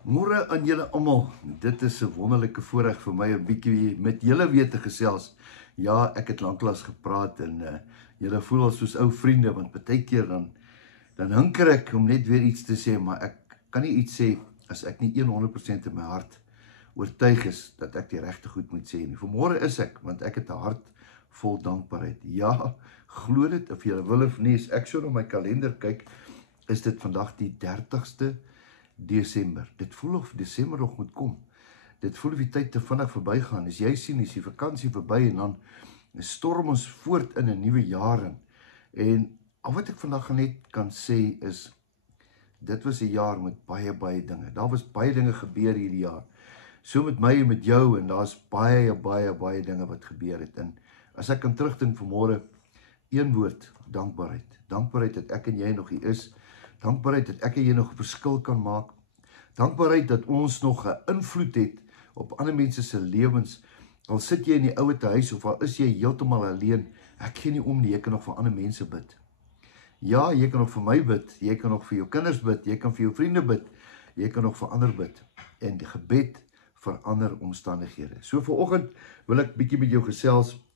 Môre aan julle almal. Dit is 'n wonderlike voorreg vir my 'n bietjie met julle weer te gesels. Ja, ek het lanklaas gepraat en julle voel al soos ou vriende, want baie keer dan hinker ek om net weer iets te sê, maar ek kan nie iets sê as ek nie 100% in my hart oortuig is dat ek die regte goed moet sê nie. Vanmôre is ek, want ek het 'n hart vol dankbaarheid. Ja, glo dit of jy wil of nie, as ek so na my kalender kyk, is dit vandag die 30ste Desember. Dit voel of Desember nog moet kom. Dit voel of die tyd te vinnig verbygaan. As jy sien, is die vakansie verby en dan storm ons voort in 'n nuwe jaar in. En al wat ek vandag net kan sê is, dit was 'n jaar met baie dinge. Daar was baie dinge gebeur hierdie jaar. So met my en met jou, en daar's baie dinge wat gebeur het. En as ek kan terugdink vanmôre, een woord, dankbaarheid. Dankbaarheid dat ek en jy nog hier is. Dankbaarheid dat ek en jy nog 'n verskil kan maak. Dankbaarheid dat ons nog 'n invloed het op ander mense se lewens. Al sit jy in die ouete huis of al is jy heeltemal alleen, ek gee nie om nie, jy kan nog vir ander mense bid. Ja, jy kan nog vir my bid, jy kan nog vir jou kinders bid, jy kan vir jou vriende bid, jy kan nog vir ander bid. En die gebed verander omstandighede. So vanoggend wil ek bietjie met jou gesels.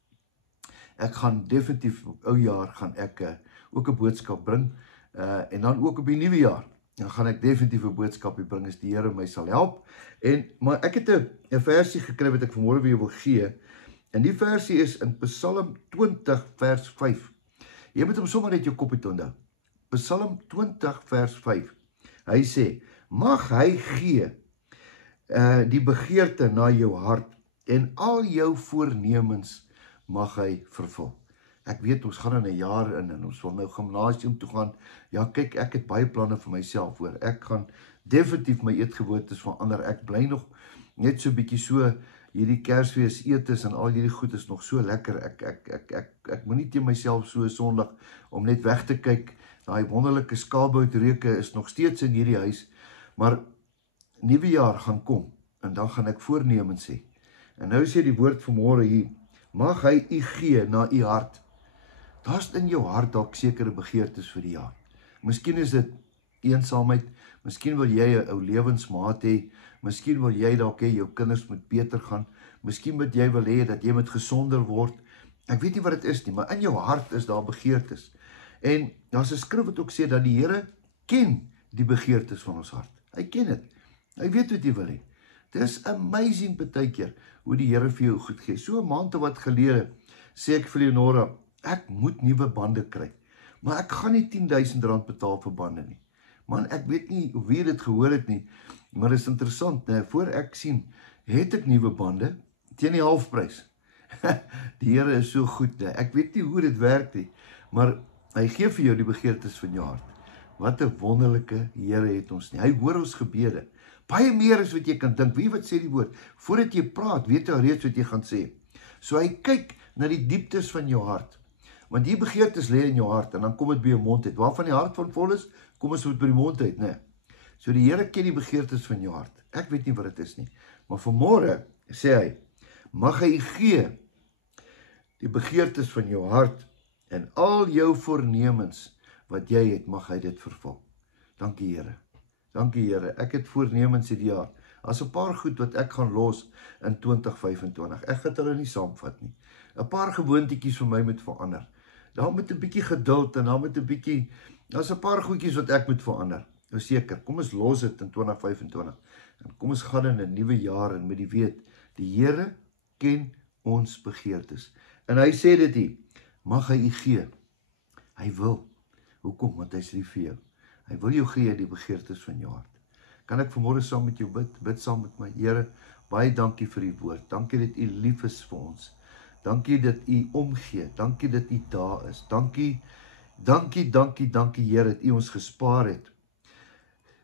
Ek gaan definitief ou jaar gaan ek ook 'n boodskap bring. En dan ook op die nuwe jaar, dan gaan ek definitief 'n boodskapie bring as die Here my sal help. Maar ek het 'n versie gekry wat ek vanmôre vir jou wil gee. En die versie is in Psalm 20 vers 5. Jy moet hom sommer net jou koppie onthou. Psalm 20 vers 5. Hy sê: mag hy gee die begeerte na jou hart en al jou voornemens mag hy vervul. Ek weet, ons gaan in 'n jaar in en ons wil nou gimnasium toe gaan. Ja, kyk, ek het baie planne vir myself hoor. Ek gaan definitief my eetgewoontes verander. Ek bly nog net so bietjie so, hierdie Kersfees eetes en al hierdie goed is nog so lekker. Ek moet nie teen myself so Sondag om net weg te kyk. Daai wonderlike skaapboutreuk is nog steeds in hierdie huis, maar nuwe jaar gaan kom en dan gaan ek voornemens hê. En nou sê die woord vanmôre hier: mag hy u gee na u hart. Daar's in jou hart dalk sekere begeertes vir die jaar. Miskien is dit eensaamheid, miskien wil jy 'n ou lewensmaat hê, miskien wil jy dalk hê jou kinders moet beter gaan, miskien wil jy dat jy moet gesonder word. Ek weet nie wat dit is nie, maar in jou hart is daar begeertes. En daar's 'n skrif wat ook sê dat die Here ken die begeertes van ons hart. Hy ken dit. Hy weet wat jy wil hê. Dis amazing baie keer hoe die Here vir jou goed gee. So 'n maand of wat gelede sê ek vir Leonora, ek moet nuwe bande kry, maar ek gaan nie R10,000 betaal vir bande nie. Man, ek weet nie wie dit gehoor het nie, maar dit is interessant, né? Voor ek sien, het ek nuwe bande teen die halfprys. Die Here is so goed, né? Ek weet nie hoe dit werk nie, maar hy gee vir jou die begeertes van jou hart. Wat 'n wonderlike Here het ons nie. Hy hoor ons gebede. Baie meer as wat jy kan dink. Wie wat sê die woord? Voordat jy praat, weet jy reeds wat jy gaan sê. So hy kyk na die dieptes van jou hart. Want die begeertes lê in jou hart en dan kom dit by jou mond uit. Waarvan die hart van vol is, kom ons by die mond uit, né? So die Here ken die begeertes van jou hart. Ek weet nie wat dit is nie. Maar vanmôre sê hy, mag hy gee die begeertes van jou hart en al jou voornemens wat jy het, mag hy dit vervul. Dankie Here. Dankie Here. Ek het voornemens hierdie jaar. As 'n paar goed wat ek gaan los in 2025. Ek gaan hulle nie saamvat nie. 'n Paar gewoontetjies vir my moet verander. Daar moet 'n bietjie geduld en daar's 'n paar goedjies wat ek moet verander. Nou seker, kom ons los dit in 2025. En kom ons gaan in 'n nuwe jaar en met die weet, die Here ken ons begeertes. En hy sê dit hier, mag hy u gee. Hy wil. Hoekom? Want hy is lief vir jou. Hy wil jou gee die begeertes van jou hart. Kan ek vanmôre saam met jou bid? Bid saam met my. Here, baie dankie vir die woord. Dankie dat u lief is vir ons. Dankie dat u omgee. Dankie dat u daar is. Dankie Here dat u ons gespaar het.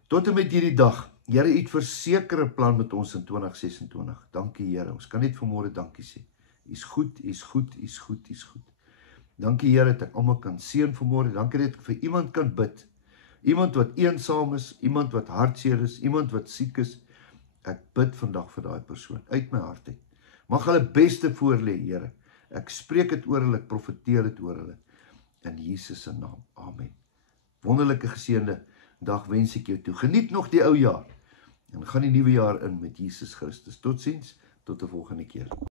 Tot en met hierdie dag. Here, u het verseker 'n plan met ons in 2026. Dankie Here. Ons kan net vanmôre dankie sê. U is goed, u is goed, u is goed, u is goed. Dankie Here dat ek almal kan seën vanmôre. Dankie dat ek vir iemand kan bid. Iemand wat eensaam is, iemand wat hartseer is, iemand wat siek is. Ek bid vandag vir daai persoon uit my hart uit. Mag hulle beste voorlê, Here. Ek spreek dit oor hulle, ek profeteer dit oor hulle. In Jesus se naam. Amen. Wonderlike geseënde dag wens ek jou toe. Geniet nog die ou jaar. en gaan die nuwe jaar in met Jesus Christus. Totsiens, tot 'n volgende keer.